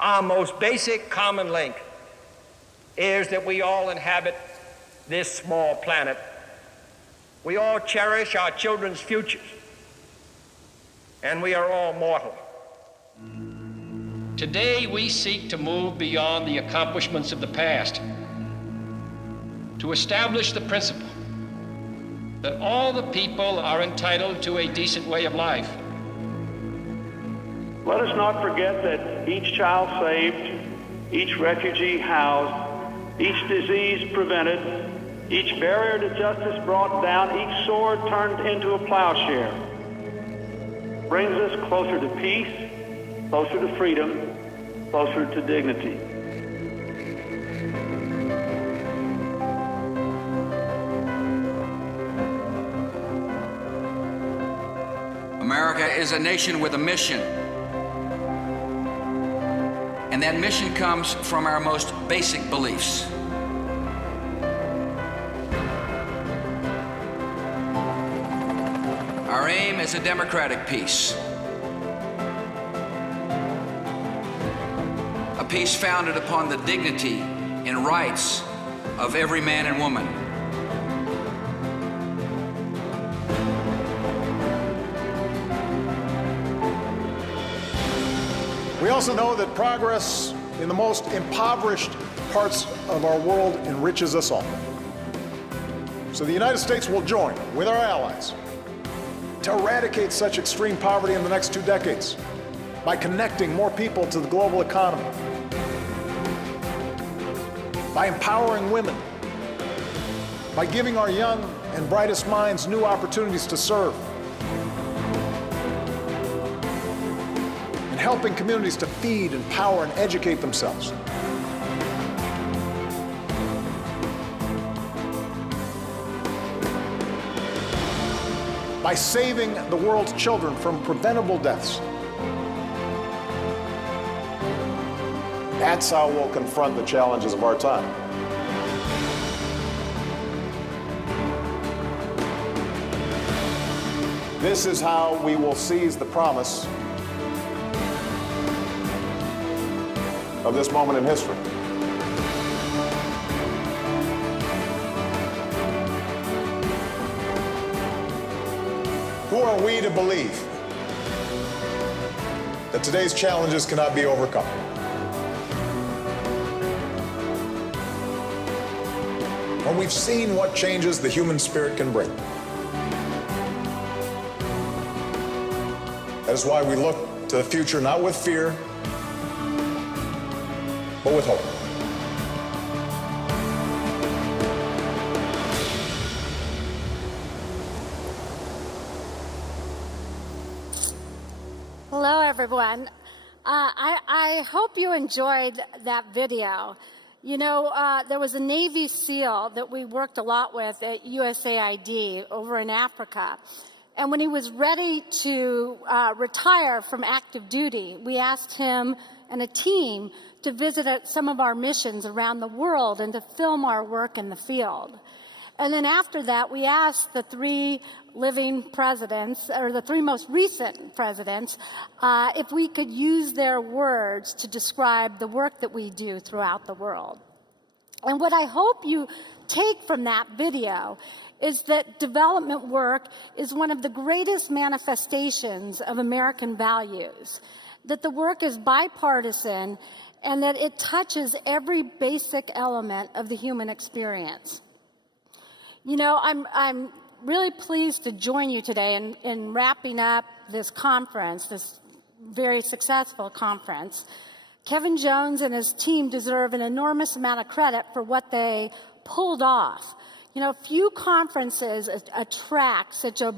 Our most basic common link is that we all inhabit this small planet. We all cherish our children's futures, and we are all mortal. Today, we seek to move beyond the accomplishments of the past, to establish the principle that all the people are entitled to a decent way of life. Let us not forget that each child saved, each refugee housed, each disease prevented, each barrier to justice brought down, each sword turned into a plowshare brings us closer to peace, closer to freedom, closer to dignity. America is a nation with a mission. And that mission comes from our most basic beliefs. Our aim is a democratic peace. A peace founded upon the dignity and rights of every man and woman. We also know that progress in the most impoverished parts of our world enriches us all. So the United States will join with our allies to eradicate such extreme poverty in the next 2 decades by connecting more people to the global economy, by empowering women, by giving our young and brightest minds new opportunities to serve, and helping communities to feed, empower, and educate themselves. By saving the world's children from preventable deaths. That's how we'll confront the challenges of our time. This is how we will seize the promise of this moment in history. Who are we to believe that today's challenges cannot be overcome? When we've seen what changes the human spirit can bring. That is why we look to the future not with fear, but with hope. Hello, everyone. I hope you enjoyed that video. You know, there was a Navy SEAL that we worked a lot with at USAID over in Africa. And when he was ready to retire from active duty, we asked him and a team to visit some of our missions around the world and to film our work in the field. And then after that, we asked the 3 living presidents, or the 3 most recent presidents, if we could use their words to describe the work that we do throughout the world. And what I hope you take from that video is that development work is one of the greatest manifestations of American values, that the work is bipartisan, and that it touches every basic element of the human experience. You know, I'm really pleased to join you today in wrapping up this conference, this very successful conference. Kevin Jones and his team deserve an enormous amount of credit for what they pulled off. You know, few conferences attract such a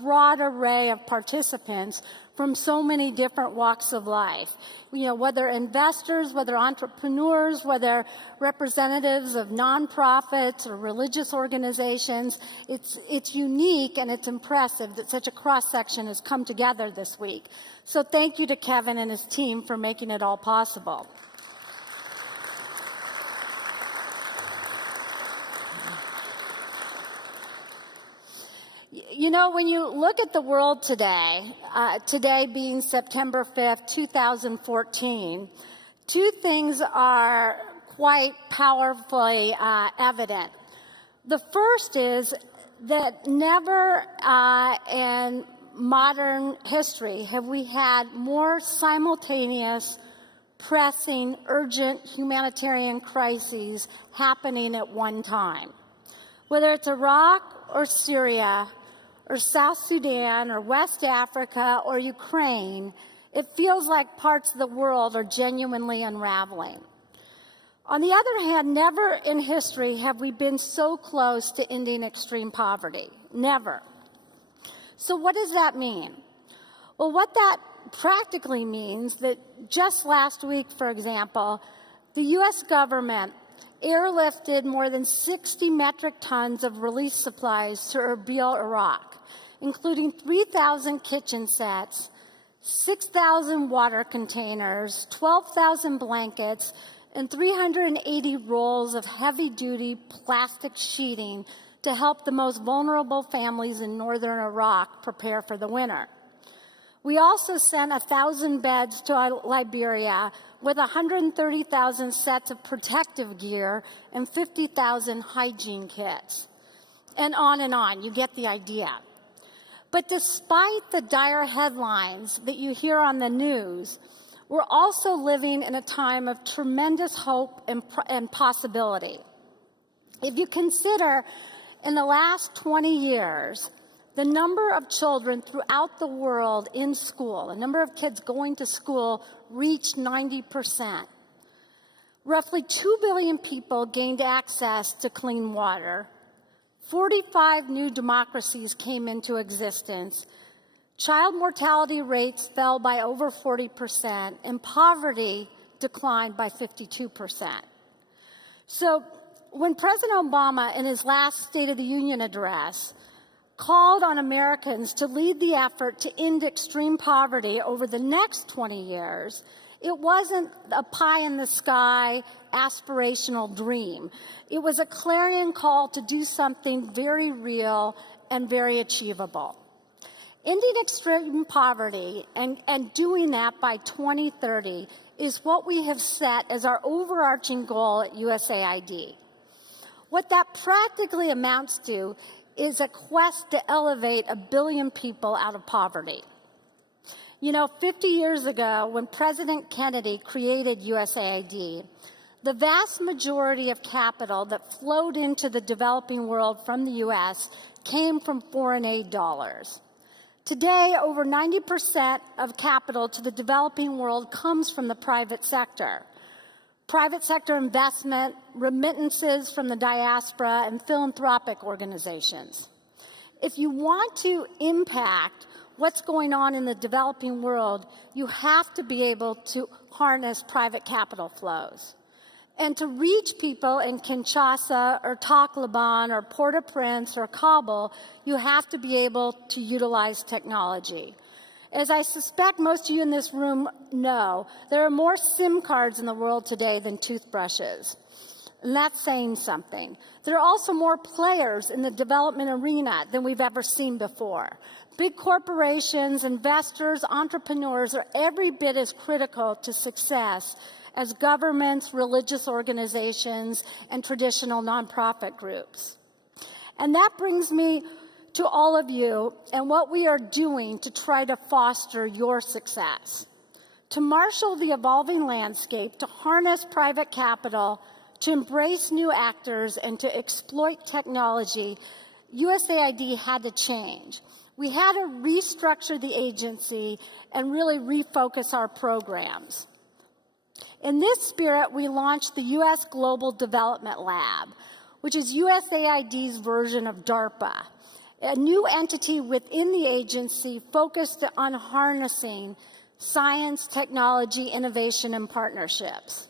broad array of participants from so many different walks of life. You know, whether investors, whether entrepreneurs, whether representatives of nonprofits or religious organizations, it's unique and it's impressive that such a cross-section has come together this week. So thank you to Kevin and his team for making it all possible. You know, when you look at the world today, today being September 5th, 2014, two things are quite powerfully evident. The first is that never in modern history have we had more simultaneous, pressing, urgent humanitarian crises happening at one time. Whether it's Iraq or Syria or South Sudan or West Africa or Ukraine, it feels like parts of the world are genuinely unraveling. On the other hand, never in history have we been so close to ending extreme poverty. Never. So what does that mean? Well, what that practically means that just last week, for example, the U.S. government airlifted more than 60 metric tons of relief supplies to Erbil, Iraq, including 3,000 kitchen sets, 6,000 water containers, 12,000 blankets, and 380 rolls of heavy-duty plastic sheeting to help the most vulnerable families in northern Iraq prepare for the winter. We also sent 1,000 beds to Liberia with 130,000 sets of protective gear and 50,000 hygiene kits. And on, you get the idea. But despite the dire headlines that you hear on the news, we're also living in a time of tremendous hope and possibility. If you consider in the last 20 years, the number of children throughout the world in school, the number of kids going to school reached 90%. Roughly 2 billion people gained access to clean water. 45 new democracies came into existence. Child mortality rates fell by over 40%, and poverty declined by 52%. So when President Obama, in his last State of the Union address, called on Americans to lead the effort to end extreme poverty over the next 20 years, it wasn't a pie-in-the-sky aspirational dream. It was a clarion call to do something very real and very achievable. Ending extreme poverty and doing that by 2030 is what we have set as our overarching goal at USAID. What that practically amounts to is a quest to elevate 1 billion people out of poverty. You know, 50 years ago, when President Kennedy created USAID, the vast majority of capital that flowed into the developing world from the U.S. came from foreign aid dollars. Today, over 90% of capital to the developing world comes from the private sector. Private sector investment, remittances from the diaspora, and philanthropic organizations. If you want to impact what's going on in the developing world, you have to be able to harness private capital flows. And to reach people in Kinshasa or Tacloban or Port-au-Prince or Kabul, you have to be able to utilize technology. As I suspect most of you in this room know, there are more SIM cards in the world today than toothbrushes. And that's saying something. There are also more players in the development arena than we've ever seen before. Big corporations, investors, entrepreneurs are every bit as critical to success as governments, religious organizations, and traditional nonprofit groups. And that brings me to all of you and what we are doing to try to foster your success. To marshal the evolving landscape, to harness private capital, to embrace new actors, and to exploit technology, USAID had to change. We had to restructure the agency and really refocus our programs. In this spirit, we launched the U.S. Global Development Lab, which is USAID's version of DARPA, a new entity within the agency focused on harnessing science, technology, innovation, and partnerships.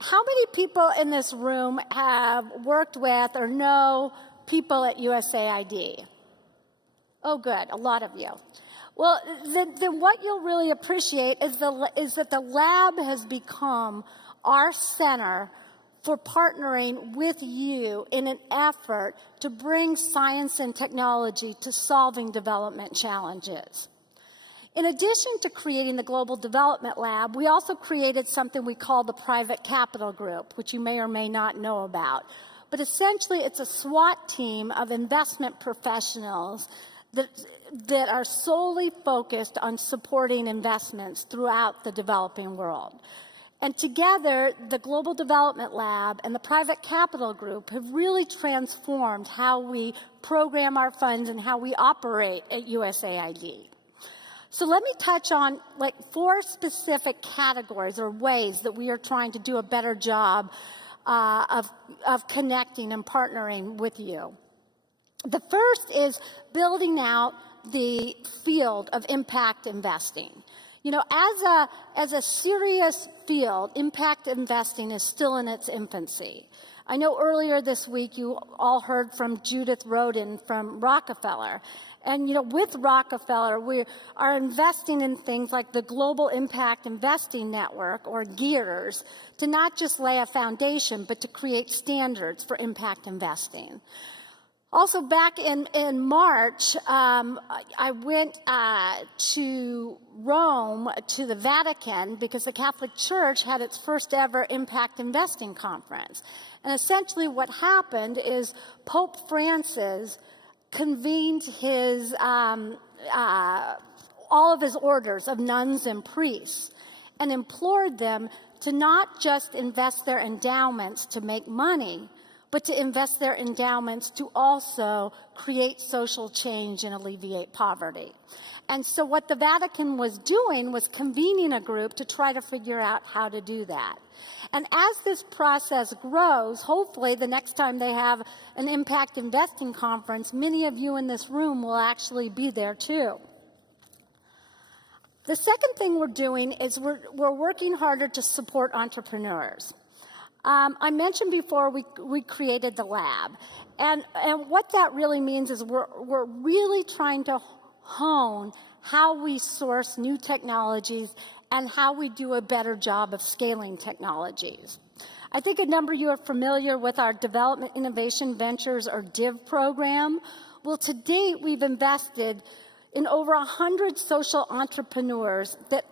How many people in this room have worked with or know people at USAID? Oh, good, a lot of you. Well, then what you'll really appreciate is that the lab has become our center for partnering with you in an effort to bring science and technology to solving development challenges. In addition to creating the Global Development Lab, we also created something we call the Private Capital Group, which you may or may not know about. But essentially, it's a SWAT team of investment professionals that are solely focused on supporting investments throughout the developing world. And together, the Global Development Lab and the Private Capital Group have really transformed how we program our funds and how we operate at USAID. So let me touch on like 4 specific categories or ways that we are trying to do a better job of connecting and partnering with you. The first is building out the field of impact investing. You know, as a serious field, impact investing is still in its infancy. I know earlier this week you all heard from Judith Rodin from Rockefeller. And, you know, with Rockefeller, we are investing in things like the Global Impact Investing Network, or GEARS, to not just lay a foundation, but to create standards for impact investing. Also, back in March, I went to Rome, to the Vatican, because the Catholic Church had its first ever impact investing conference. And essentially what happened is Pope Francis convened his, all of his orders of nuns and priests and implored them to not just invest their endowments to make money, but to invest their endowments to also create social change and alleviate poverty. And so what the Vatican was doing was convening a group to try to figure out how to do that. And as this process grows, hopefully the next time they have an impact investing conference, many of you in this room will actually be there too. The second thing we're doing is we're working harder to support entrepreneurs. I mentioned before we created the lab. And what that really means is we're really trying to hone how we source new technologies and how we do a better job of scaling technologies. I think a number of you are familiar with our Development Innovation Ventures, or DIV program. Well, to date, we've invested in over 100 social entrepreneurs that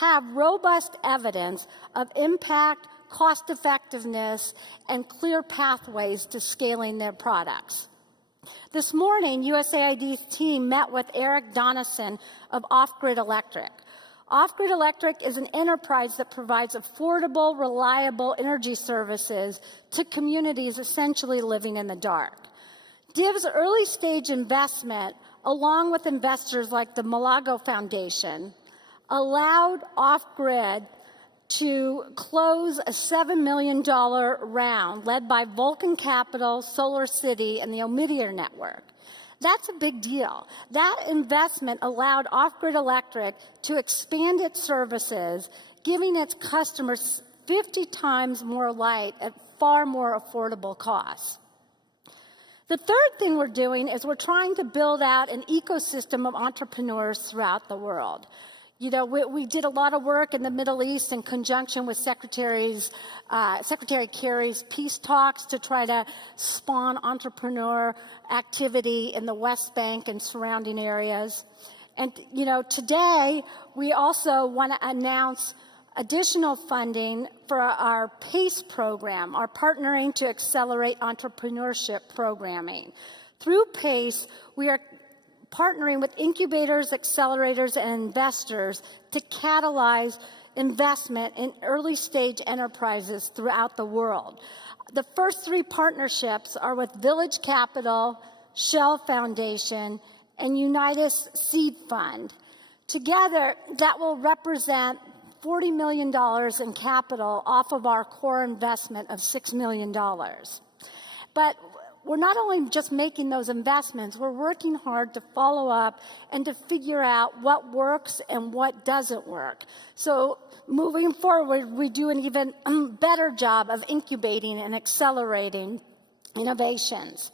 have robust evidence of impact, cost effectiveness, and clear pathways to scaling their products. This morning, USAID's team met with Eric Donison of Off-Grid Electric. Off-Grid Electric is an enterprise that provides affordable, reliable energy services to communities essentially living in the dark. DIV's early-stage investment, along with investors like the Malago Foundation, allowed Off-Grid to close a $7 million round led by Vulcan Capital, Solar City, and the Omidyar Network. That's a big deal. That investment allowed Off-Grid Electric to expand its services, giving its customers 50 times more light at far more affordable costs. The third thing we're doing is we're trying to build out an ecosystem of entrepreneurs throughout the world. You know, we did a lot of work in the Middle East in conjunction with Secretary Kerry's peace talks to try to spawn entrepreneur activity in the West Bank and surrounding areas. And, you know, today we also want to announce additional funding for our PACE program, our Partnering to Accelerate Entrepreneurship programming. Through PACE, we are partnering with incubators, accelerators, and investors to catalyze investment in early-stage enterprises throughout the world. The first 3 partnerships are with Village Capital, Shell Foundation, and Unitas Seed Fund. Together, that will represent $40 million in capital off of our core investment of $6 million. But we're not only just making those investments, we're working hard to follow up and to figure out what works and what doesn't work. So moving forward, we do an even better job of incubating and accelerating innovations.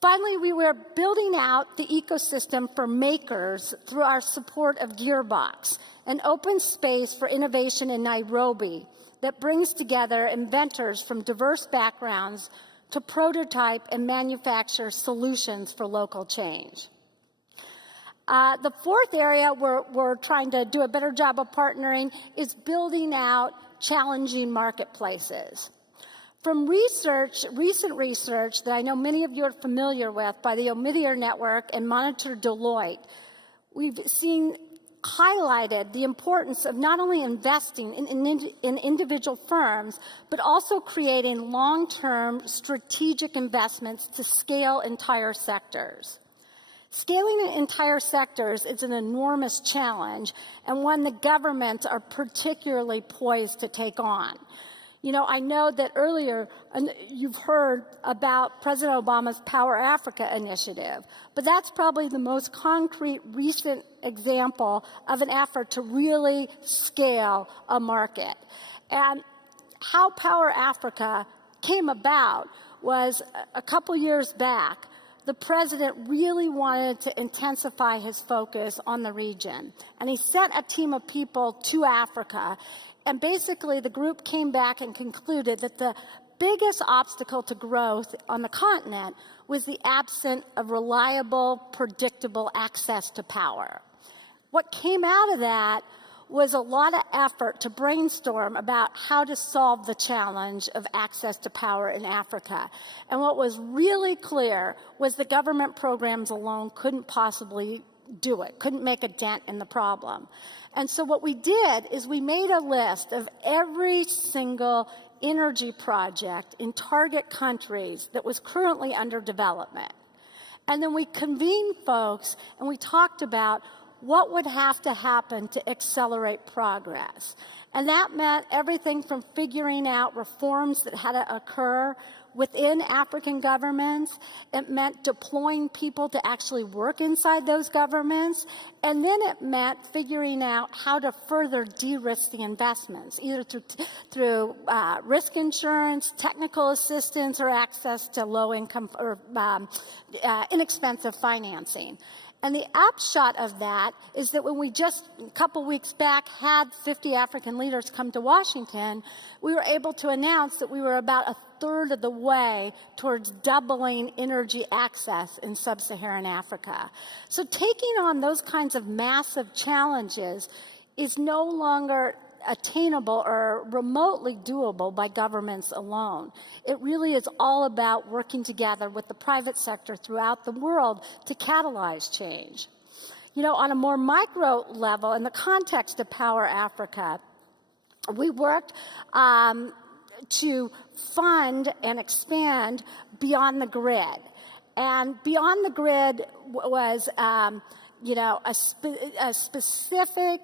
Finally, we were building out the ecosystem for makers through our support of Gearbox, an open space for innovation in Nairobi that brings together inventors from diverse backgrounds to prototype and manufacture solutions for local change. The fourth area we're trying to do a better job of partnering is building out challenging marketplaces. From recent research that I know many of you are familiar with by the Omidyar Network and Monitor Deloitte, we've seen highlighted the importance of not only investing in individual firms, but also creating long-term strategic investments to scale entire sectors. Scaling entire sectors is an enormous challenge and one the governments are particularly poised to take on. You know, I know that earlier you've heard about President Obama's Power Africa initiative, but that's probably the most concrete recent example of an effort to really scale a market. And how Power Africa came about was a couple years back. The president really wanted to intensify his focus on the region, and he sent a team of people to Africa. And basically, the group came back and concluded that the biggest obstacle to growth on the continent was the absence of reliable, predictable access to power. What came out of that was a lot of effort to brainstorm about how to solve the challenge of access to power in Africa. And what was really clear was the government programs alone couldn't possibly do it, couldn't make a dent in the problem. And so what we did is we made a list of every single energy project in target countries that was currently under development. And then we convened folks and we talked about what would have to happen to accelerate progress. And that meant everything from figuring out reforms that had to occur within African governments. It meant deploying people to actually work inside those governments. And then it meant figuring out how to further de-risk the investments, either through risk insurance, technical assistance, or access to low-income or inexpensive financing. And the upshot of that is that when we just a couple weeks back had 50 African leaders come to Washington, we were able to announce that we were about a third of the way towards doubling energy access in sub-Saharan Africa. So taking on those kinds of massive challenges is no longer attainable or remotely doable by governments alone. It really is all about working together with the private sector throughout the world to catalyze change. You know, on a more micro level, in the context of Power Africa, we worked to fund and expand Beyond the Grid. And Beyond the Grid was, you know, a specific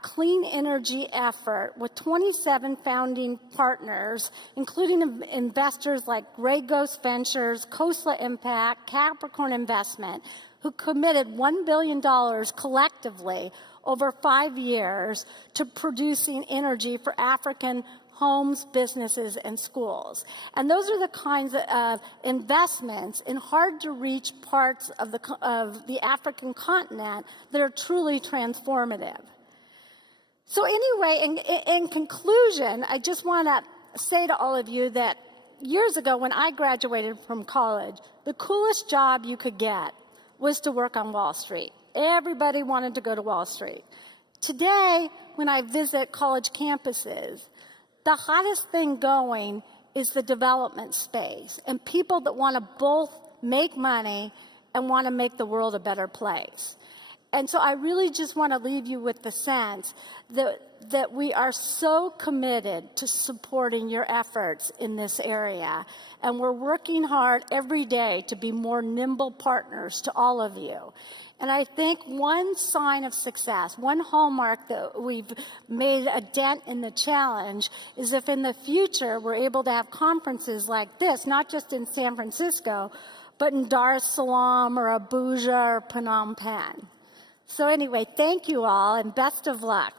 clean energy effort with 27 founding partners, including investors like Grey Ghost Ventures, Khosla Impact, Capricorn Investment, who committed $1 billion collectively over 5 years to producing energy for African homes, businesses, and schools. And those are the kinds of investments in hard-to-reach parts of the African continent that are truly transformative. So anyway, in conclusion, I just want to say to all of you that years ago when I graduated from college, the coolest job you could get was to work on Wall Street. Everybody wanted to go to Wall Street. Today, when I visit college campuses, the hottest thing going is the development space and people that want to both make money and want to make the world a better place. And so I really just want to leave you with the sense that we are so committed to supporting your efforts in this area. And we're working hard every day to be more nimble partners to all of you. And I think one sign of success, one hallmark that we've made a dent in the challenge is if in the future we're able to have conferences like this, not just in San Francisco, but in Dar es Salaam or Abuja or Phnom Penh. So anyway, thank you all and best of luck.